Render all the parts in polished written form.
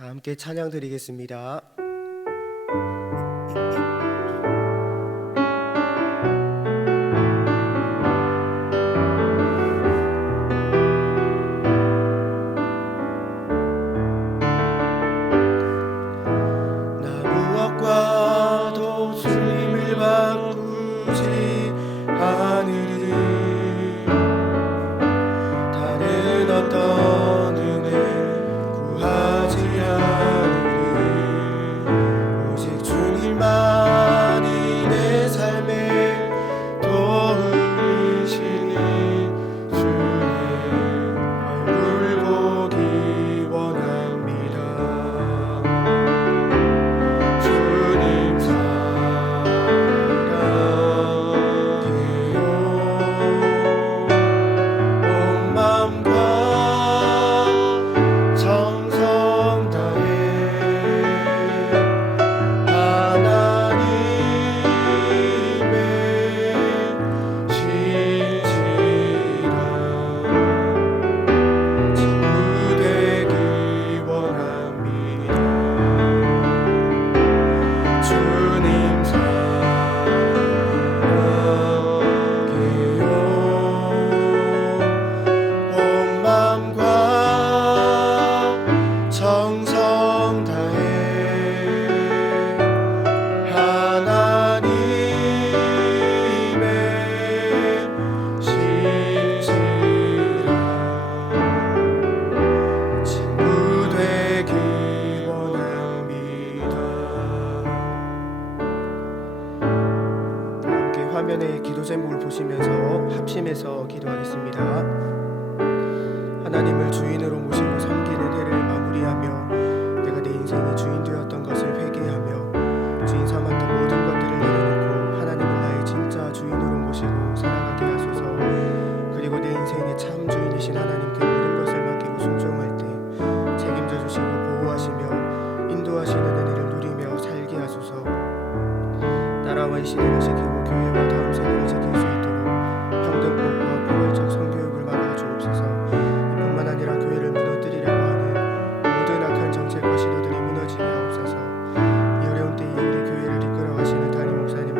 다 함께 찬양 드리겠습니다. 나 무엇과도 주님을 바꾸지 않으리. 다른 어떤 은혜 구하지 않으리. 오직 주님만이 내 삶의 도움이시니 주의 얼굴 보기 원합니다. 주님 사랑해요. 온 마음과 정성 다해 하나님의 신실한 친구 되기 원합니다. 주님 사랑해요. 온 마음과 정성 다해 하나님의 신실한 친구 되기 원합니다. 함께 화면에 기도 제목을 보시면서 합심해서 기도하겠습니다. 하나님을 주인으로 모시고 섬기는 해를 마무리하며 내가 내 인생의 주인 되었던 것을 회개하며 주인 삼았던 모든 것들을 내려놓고 하나님을 나의 진짜 주인으로 모시고 살아가게 하소서. 그리고 내 인생의 참 주인이신 하나님께 모든 것을 맡기고 순종할 때 책임져 주시고 보호하시며 인도하시는 은혜를 누리며 살게 하소서. 나라와 이 시대를 지키고 교회와 다음 세대를 지킬 수 있도록 평등법과 포괄적 성교육을 막아 주옵소서. 이뿐만 아니라 교회를 무너뜨리려고 하는 모든 악한 정책과 시도들이 무너지게 하옵소서.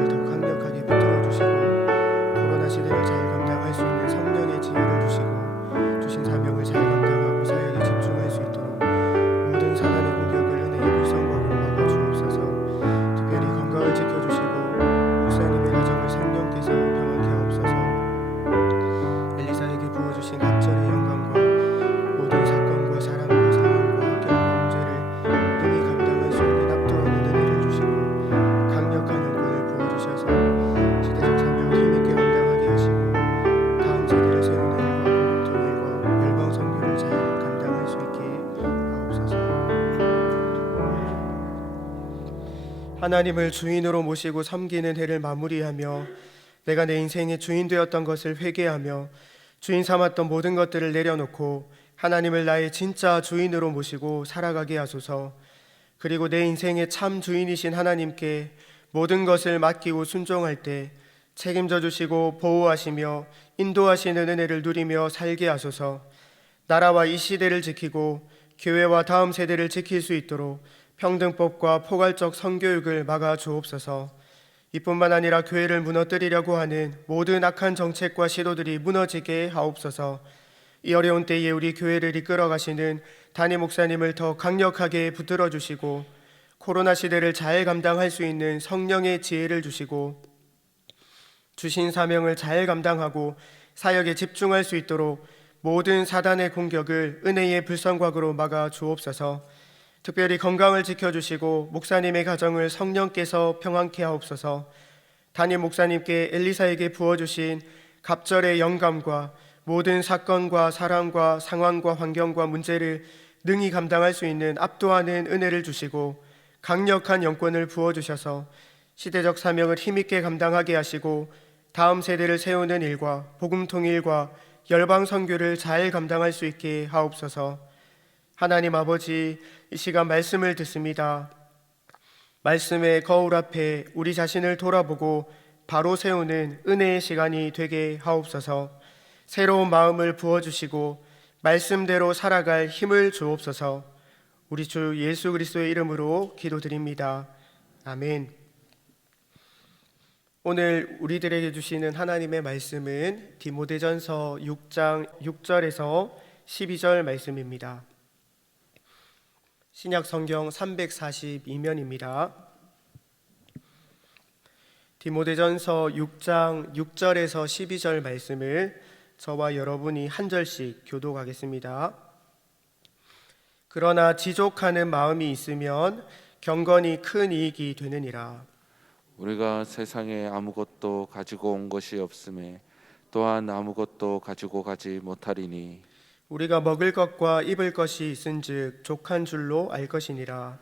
이 어려운 때에 우리 교회를 이끌어 가시는 담임 목사님을 더 강력하게 붙들어 주시고 코로나 시대를 잘 감당할 수 있는 성령의 지혜를 주시고 주신 사명을 잘 감당하고 사역에 집중할 수 있도록 모든 사단의 공격을 은혜의 불성광으로 막아 주옵소서. 특별히 건강을 지켜주시고 목사님의 가정을 성령께서 평안케 하옵소서. 엘리사에게 부어주신 갑절의 영광과 모든 사건과 사람과 상황과 학경과 문제를 능히 감당할 수 있는 압도하는 은혜를 주시고 강력한 영권을 부어주셔서 시대적 사명을 힘있게 감당하게 하시고 다음 세대를 세우는 일과 공동체 일과 열방 선교를 잘 감당할 수 있게 하옵소서. 하나님을 주인으로 모시고 섬기는 해를 마무리하며 내가 내 인생의 주인 되었던 것을 회개하며 주인 삼았던 모든 것들을 내려놓고 하나님을 나의 진짜 주인으로 모시고 살아가게 하소서. 그리고 내 인생의 참 주인이신 하나님께 모든 것을 맡기고 순종할 때 책임져 주시고 보호하시며 인도하시는 은혜를 누리며 살게 하소서. 나라와 이 시대를 지키고 교회와 다음 세대를 지킬 수 있도록 평등법과 포괄적 성교육을 막아 주옵소서. 이뿐만 아니라 교회를 무너뜨리려고 하는 모든 악한 정책과 시도들이 무너지게 하옵소서. 이 어려운 때에 우리 교회를 이끌어 가시는 담임 목사님을 더 강력하게 붙들어 주시고 코로나 시대를 잘 감당할 수 있는 성령의 지혜를 주시고 주신 사명을 잘 감당하고 사역에 집중할 수 있도록 모든 사단의 공격을 은혜의 불성곽으로 막아 주옵소서. 특별히 건강을 지켜주시고 목사님의 가정을 성령께서 평안케 하옵소서. 담임 목사님께 엘리사에게 부어주신 갑절의 영감과 모든 사건과 사람과 상황과 환경과 문제를 능히 감당할 수 있는 압도하는 은혜를 주시고 강력한 영권을 부어주셔서 시대적 사명을 힘있게 감당하게 하시고 다음 세대를 세우는 일과 복음 통일과 열방 선교를 잘 감당할 수 있게 하옵소서. 하나님 아버지, 이 시간 말씀을 듣습니다. 말씀의 거울 앞에 우리 자신을 돌아보고 바로 세우는 은혜의 시간이 되게 하옵소서. 새로운 마음을 부어주시고 말씀대로 살아갈 힘을 주옵소서. 우리 주 예수 그리스도의 이름으로 기도드립니다. 아멘. 오늘 우리들에게 주시는 하나님의 말씀은 디모데전서 6장 6절에서 12절 말씀입니다. 신약 성경 342면입니다. 디모데전서 6장 6절에서 12절 말씀을 저와 여러분이 한 절씩 교독하겠습니다. 그러나 지족하는 마음이 있으면 경건이 큰 이익이 되느니라. 우리가 세상에 아무것도 가지고 온 것이 없음에 또한 아무것도 가지고 가지 못하리니 우리가 먹을 것과 입을 것이 있은즉 족한 줄로 알 것이니라.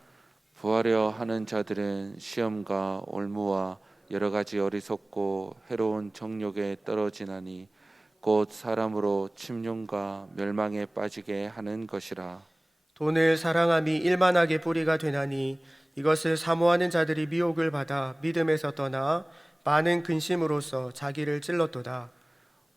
부하려 하는 자들은 시험과 올무와 여러 가지 어리석고 해로운 정욕에 떨어지나니 곧 사람으로 침륜과 멸망에 빠지게 하는 것이라. 돈을 사랑함이 일만하게 뿌리가 되나니 이것을 사모하는 자들이 미혹을 받아 믿음에서 떠나 많은 근심으로써 자기를 찔렀도다.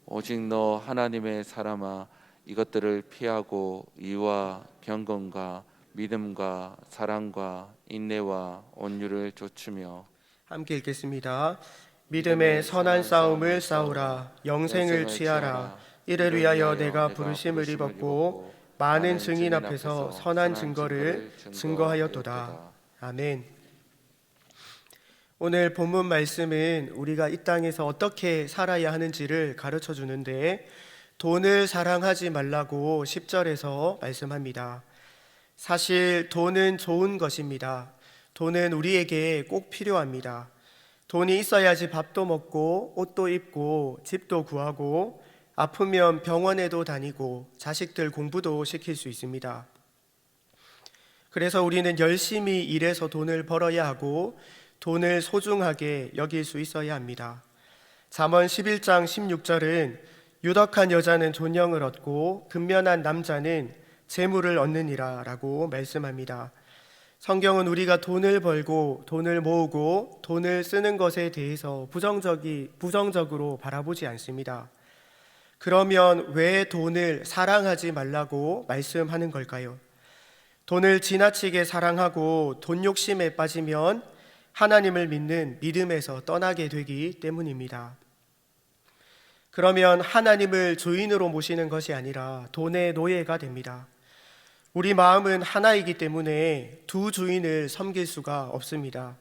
오직 너 하나님의 사람아, 이것들을 피하고 이와 경건과 믿음과 사랑과 인내와 온유를 좇으며 함께 읽겠습니다. 믿음의 선한 싸움을 싸우라. 영생을 취하라. 이를 위하여 내가 부르심을 입었고 많은 증인 앞에서 선한 증거를 증거하였도다. 아멘. 오늘 본문 말씀은 우리가 이 땅에서 어떻게 살아야 하는지를 가르쳐 주는데 돈을 사랑하지 말라고 10절에서 말씀합니다. 사실 돈은 좋은 것입니다. 돈은 우리에게 꼭 필요합니다. 돈이 있어야지 밥도 먹고 옷도 입고 집도 구하고 아프면 병원에도 다니고 자식들 공부도 시킬 수 있습니다. 그래서 우리는 열심히 일해서 돈을 벌어야 하고 돈을 소중하게 여길 수 있어야 합니다. 잠언 11장 16절은 유덕한 여자는 존영을 얻고 근면한 남자는 재물을 얻느니라 라고 말씀합니다. 성경은 우리가 돈을 벌고 돈을 모으고 돈을 쓰는 것에 대해서 부정적으로 바라보지 않습니다. 그러면 왜 돈을 사랑하지 말라고 말씀하는 걸까요? 돈을 지나치게 사랑하고 돈 욕심에 빠지면 하나님을 믿는 믿음에서 떠나게 되기 때문입니다. 그러면 하나님을 주인으로 모시는 것이 아니라 돈의 노예가 됩니다. 우리 마음은 하나이기 때문에 두 주인을 섬길 수가 없습니다.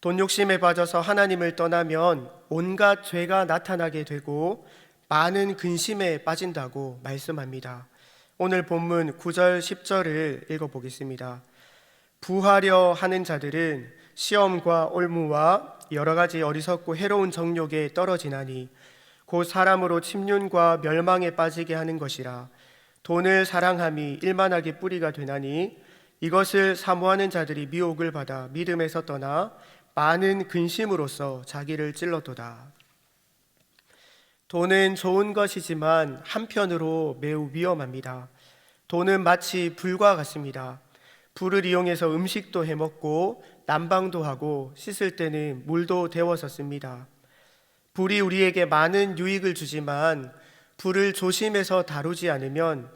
돈 욕심에 빠져서 하나님을 떠나면 온갖 죄가 나타나게 되고 많은 근심에 빠진다고 말씀합니다. 오늘 본문 9절 10절을 읽어보겠습니다. 부하려 하는 자들은 시험과 올무와 여러 가지 어리석고 해로운 정욕에 떨어지나니 곧 사람으로 침륜과 멸망에 빠지게 하는 것이라. 돈을 사랑함이 일만하게 뿌리가 되나니 이것을 사모하는 자들이 미혹을 받아 믿음에서 떠나 많은 근심으로써 자기를 찔렀도다. 돈은 좋은 것이지만 한편으로 매우 위험합니다. 돈은 마치 불과 같습니다. 불을 이용해서 음식도 해먹고 난방도 하고 씻을 때는 물도 데워서 씁니다. 불이 우리에게 많은 유익을 주지만 불을 조심해서 다루지 않으면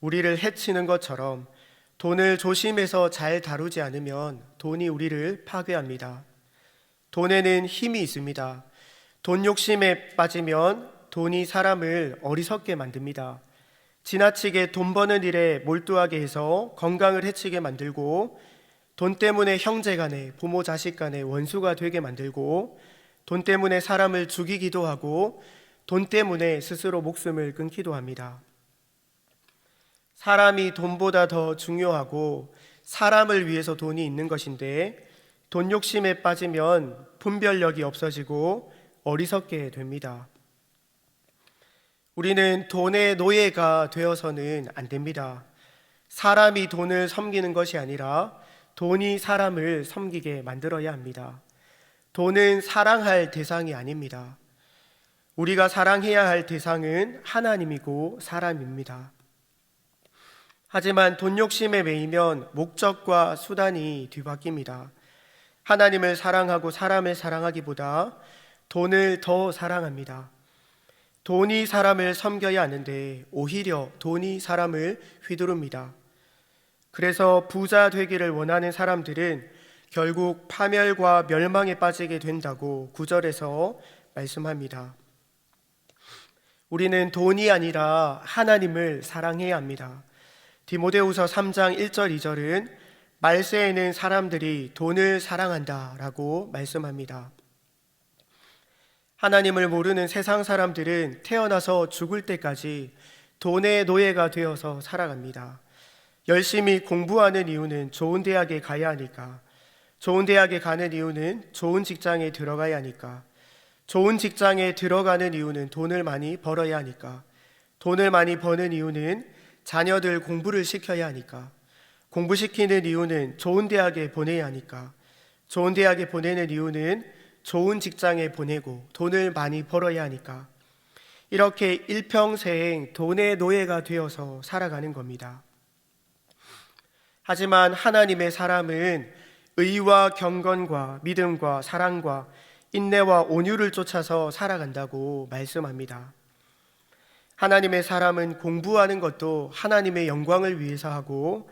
우리를 해치는 것처럼 돈을 조심해서 잘 다루지 않으면 돈이 우리를 파괴합니다. 돈에는 힘이 있습니다. 돈 욕심에 빠지면 돈이 사람을 어리석게 만듭니다. 지나치게 돈 버는 일에 몰두하게 해서 건강을 해치게 만들고 돈 때문에 형제 간에 부모 자식 간에 원수가 되게 만들고 돈 때문에 사람을 죽이기도 하고 돈 때문에 스스로 목숨을 끊기도 합니다. 사람이 돈보다 더 중요하고 사람을 위해서 돈이 있는 것인데 돈 욕심에 빠지면 분별력이 없어지고 어리석게 됩니다. 우리는 돈의 노예가 되어서는 안 됩니다. 사람이 돈을 섬기는 것이 아니라 돈이 사람을 섬기게 만들어야 합니다. 돈은 사랑할 대상이 아닙니다. 우리가 사랑해야 할 대상은 하나님이고 사람입니다. 하지만 돈 욕심에 매이면 목적과 수단이 뒤바뀝니다. 하나님을 사랑하고 사람을 사랑하기보다 돈을 더 사랑합니다. 돈이 사람을 섬겨야 하는데 오히려 돈이 사람을 휘두릅니다. 그래서 부자 되기를 원하는 사람들은 결국 파멸과 멸망에 빠지게 된다고 9절에서 말씀합니다. 우리는 돈이 아니라 하나님을 사랑해야 합니다. 디모데후서 3장 1절 2절은 말세에는 사람들이 돈을 사랑한다라고 말씀합니다. 하나님을 모르는 세상 사람들은 태어나서 죽을 때까지 돈의 노예가 되어서 살아갑니다. 열심히 공부하는 이유는 좋은 대학에 가야 하니까, 좋은 대학에 가는 이유는 좋은 직장에 들어가야 하니까, 좋은 직장에 들어가는 이유는 돈을 많이 벌어야 하니까, 돈을 많이 버는 이유는 자녀들 공부를 시켜야 하니까, 공부시키는 이유는 좋은 대학에 보내야 하니까, 좋은 대학에 보내는 이유는 좋은 직장에 보내고 돈을 많이 벌어야 하니까, 이렇게 일평생 돈의 노예가 되어서 살아가는 겁니다. 하지만 하나님의 사람은 의와 경건과 믿음과 사랑과 인내와 온유를 쫓아서 살아간다고 말씀합니다. 하나님의 사람은 공부하는 것도 하나님의 영광을 위해서 하고,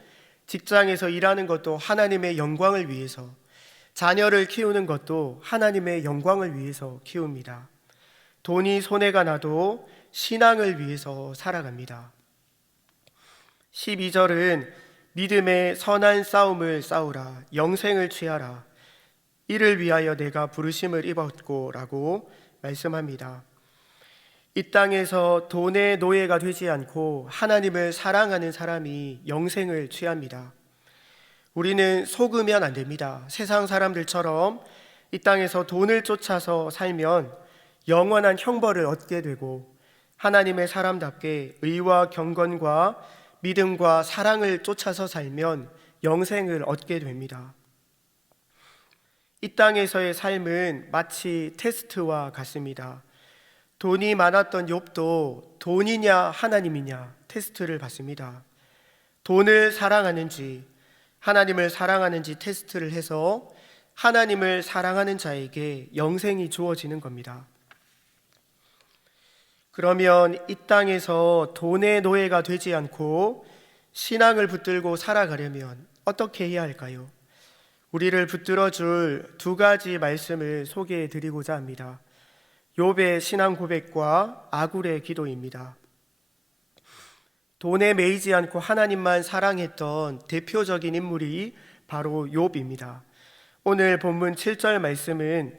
직장에서 일하는 것도 하나님의 영광을 위해서, 자녀를 키우는 것도 하나님의 영광을 위해서 키웁니다. 돈이 손해가 나도 신앙을 위해서 살아갑니다. 12절은 믿음의 선한 싸움을 싸우라, 영생을 취하라, 이를 위하여 내가 부르심을 입었고 라고 말씀합니다. 이 땅에서 돈의 노예가 되지 않고 하나님을 사랑하는 사람이 영생을 취합니다. 우리는 속으면 안 됩니다. 세상 사람들처럼 이 땅에서 돈을 쫓아서 살면 영원한 형벌을 얻게 되고, 하나님의 사람답게 의와 경건과 믿음과 사랑을 쫓아서 살면 영생을 얻게 됩니다. 이 땅에서의 삶은 마치 테스트와 같습니다. 돈이 많았던 욥도 돈이냐 하나님이냐 테스트를 받습니다. 돈을 사랑하는지 하나님을 사랑하는지 테스트를 해서 하나님을 사랑하는 자에게 영생이 주어지는 겁니다. 그러면 이 땅에서 돈의 노예가 되지 않고 신앙을 붙들고 살아가려면 어떻게 해야 할까요? 우리를 붙들어 줄 두 가지 말씀을 소개해 드리고자 합니다. 욥의 신앙 고백과 아굴의 기도입니다. 돈에 매이지 않고 하나님만 사랑했던 대표적인 인물이 바로 욥입니다. 오늘 본문 7절 말씀은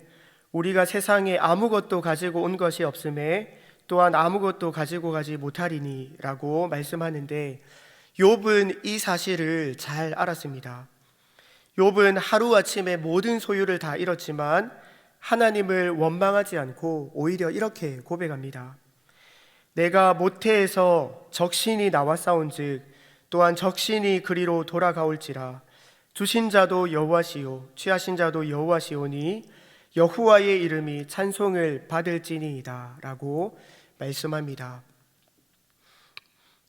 우리가 세상에 아무것도 가지고 온 것이 없음에 또한 아무것도 가지고 가지 못하리니 라고 말씀하는데, 욥은 이 사실을 잘 알았습니다. 욥은 하루아침에 모든 소유를 다 잃었지만 하나님을 원망하지 않고 오히려 이렇게 고백합니다. 내가 모태에서 적신이 나와 싸운즉 또한 적신이 그리로 돌아가올지라. 주신 자도 여호와시요 취하신 자도 여호와시오니 여호와의 이름이 찬송을 받을지니이다 라고 말씀합니다.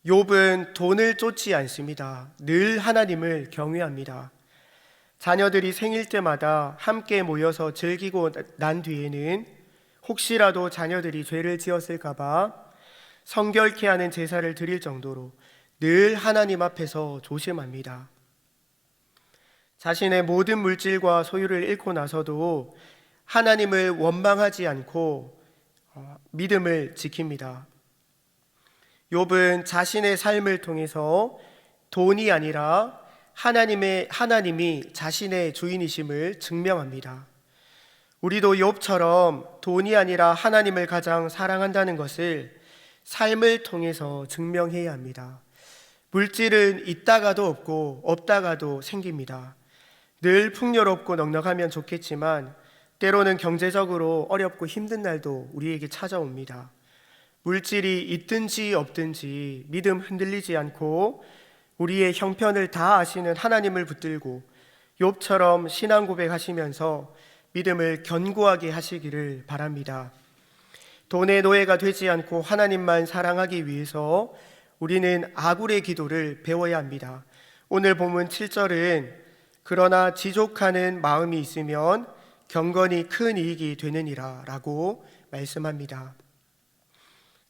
욥은 돈을 쫓지 않습니다. 늘 하나님을 경외합니다. 자녀들이 생일 때마다 함께 모여서 즐기고 난 뒤에는 혹시라도 자녀들이 죄를 지었을까 봐 성결케 하는 제사를 드릴 정도로 늘 하나님 앞에서 조심합니다. 자신의 모든 물질과 소유를 잃고 나서도 하나님을 원망하지 않고 믿음을 지킵니다. 욥은 자신의 삶을 통해서 돈이 아니라 하나님이 자신의 주인이심을 증명합니다. 우리도 욥처럼 돈이 아니라 하나님을 가장 사랑한다는 것을 삶을 통해서 증명해야 합니다. 물질은 있다가도 없고 없다가도 생깁니다. 늘 풍요롭고 넉넉하면 좋겠지만 때로는 경제적으로 어렵고 힘든 날도 우리에게 찾아옵니다. 물질이 있든지 없든지 믿음 흔들리지 않고 우리의 형편을 다 아시는 하나님을 붙들고 욥처럼 신앙 고백하시면서 믿음을 견고하게 하시기를 바랍니다. 돈의 노예가 되지 않고 하나님만 사랑하기 위해서 우리는 아굴의 기도를 배워야 합니다. 오늘 본문 7절은 그러나 지족하는 마음이 있으면 경건이 큰 이익이 되느니라 라고 말씀합니다.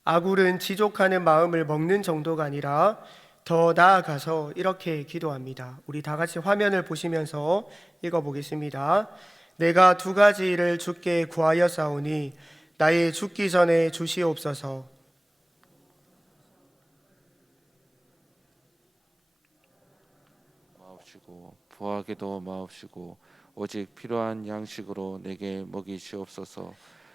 아굴은 지족하는 마음을 먹는 정도가 아니라 더 나아가서 이렇게 기도합니다. 우리 다 같이 화면을 보시면서 읽어보겠습니다. 내가 두 가지를 주께 구하였사오니 나의 죽기 전에 주시옵소서. 마옵시고 부하게도 마옵시고 오직 필요한 양식으로 내게 먹이시옵소서.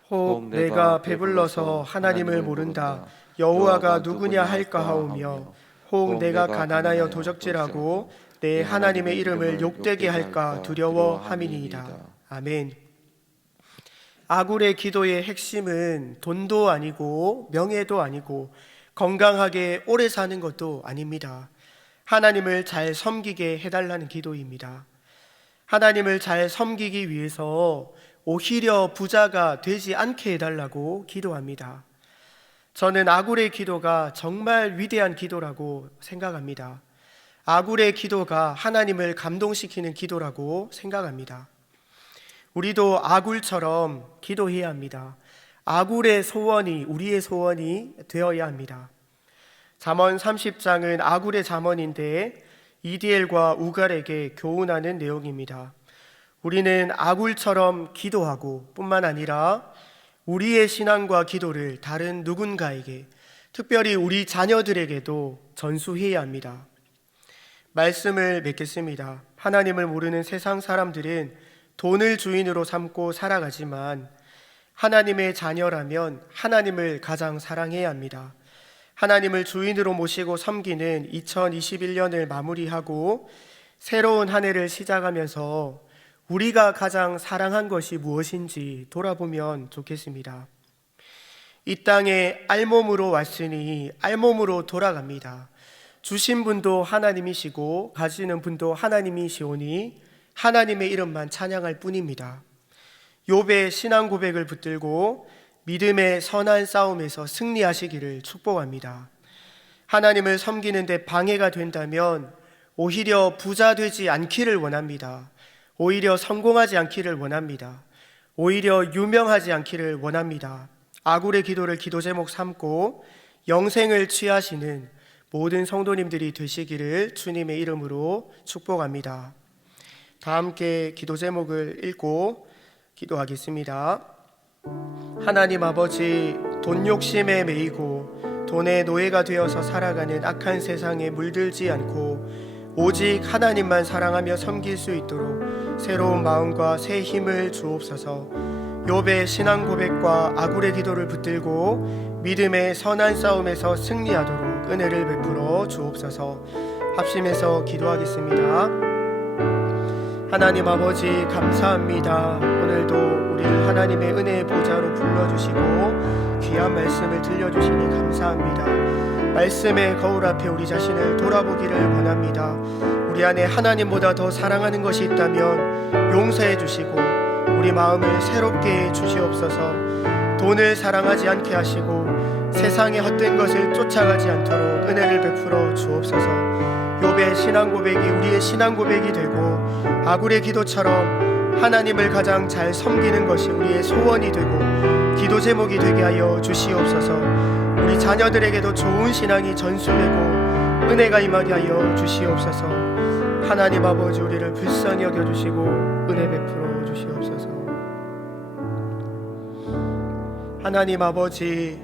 혹 내가 배불러서 하나님을 모른다. 여호와가 누구냐 할까 하오며 혹 내가 가난하여 도적질하고 내 하나님의 이름을 욕되게 할까 두려워함이니이다. 아멘. 아굴의 기도의 핵심은 돈도 아니고 명예도 아니고 건강하게 오래 사는 것도 아닙니다. 하나님을 잘 섬기게 해달라는 기도입니다. 하나님을 잘 섬기기 위해서 오히려 부자가 되지 않게 해달라고 기도합니다. 저는 아굴의 기도가 정말 위대한 기도라고 생각합니다. 아굴의 기도가 하나님을 감동시키는 기도라고 생각합니다. 우리도 아굴처럼 기도해야 합니다. 아굴의 소원이 우리의 소원이 되어야 합니다. 잠언 30장은 아굴의 잠언인데 이디엘과 우갈에게 교훈하는 내용입니다. 우리는 아굴처럼 기도하고 뿐만 아니라 우리의 신앙과 기도를 다른 누군가에게, 특별히 우리 자녀들에게도 전수해야 합니다. 말씀을 맺겠습니다. 하나님을 모르는 세상 사람들은 돈을 주인으로 삼고 살아가지만 하나님의 자녀라면 하나님을 가장 사랑해야 합니다. 하나님을 주인으로 모시고 섬기는 2021년을 마무리하고 새로운 한 해를 시작하면서 우리가 가장 사랑한 것이 무엇인지 돌아보면 좋겠습니다. 이 땅에 알몸으로 왔으니 알몸으로 돌아갑니다. 주신 분도 하나님이시고 가지는 분도 하나님이시오니 하나님의 이름만 찬양할 뿐입니다. 욥의 신앙 고백을 붙들고 믿음의 선한 싸움에서 승리하시기를 축복합니다. 하나님을 섬기는 데 방해가 된다면 오히려 부자 되지 않기를 원합니다. 오히려 성공하지 않기를 원합니다. 오히려 유명하지 않기를 원합니다. 아굴의 기도를 기도 제목 삼고 영생을 취하시는 모든 성도님들이 되시기를 주님의 이름으로 축복합니다. 다 함께 기도 제목을 읽고 기도하겠습니다. 하나님 아버지, 돈 욕심에 매이고 돈의 노예가 되어서 살아가는 악한 세상에 물들지 않고 오직 하나님만 사랑하며 섬길 수 있도록 새로운 마음과 새 힘을 주옵소서. 욥의 신앙 고백과 아굴의 기도를 붙들고 믿음의 선한 싸움에서 승리하도록 은혜를 베풀어 주옵소서. 합심해서 기도하겠습니다. 하나님 아버지 감사합니다. 오늘도 우리를 하나님의 은혜의 보좌로 불러주시고 귀한 말씀을 들려주시니 감사합니다. 말씀의 거울 앞에 우리 자신을 돌아보기를 원합니다. 우리 안에 하나님보다 더 사랑하는 것이 있다면 용서해 주시고 우리 마음을 새롭게 해 주시옵소서. 돈을 사랑하지 않게 하시고 세상의 헛된 것을 쫓아가지 않도록 은혜를 베풀어 주옵소서. 욥의 신앙 고백이 우리의 신앙 고백이 되고 아굴의 기도처럼 하나님을 가장 잘 섬기는 것이 우리의 소원이 되고 기도 제목이 되게 하여 주시옵소서. 우리 자녀들에게도 좋은 신앙이 전수되고 은혜가 임하게 하여 주시옵소서. 하나님 아버지, 우리를 불쌍히 여겨주시고 은혜 베풀어 주시옵소서. 하나님 아버지,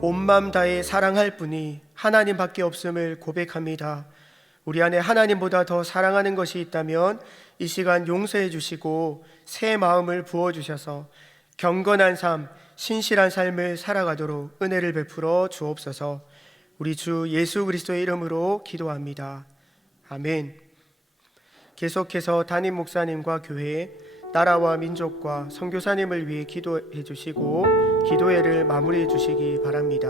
온 마음 다해 사랑할 분이 하나님밖에 없음을 고백합니다. 우리 안에 하나님보다 더 사랑하는 것이 있다면 이 시간 용서해 주시고 새 마음을 부어주셔서 경건한 삶, 신실한 삶을 살아가도록 은혜를 베풀어 주옵소서. 우리 주 예수 그리스도의 이름으로 기도합니다. 아멘. 계속해서 담임 목사님과 교회, 나라와 민족과 선교사님을 위해 기도해 주시고 기도회를 마무리해 주시기 바랍니다.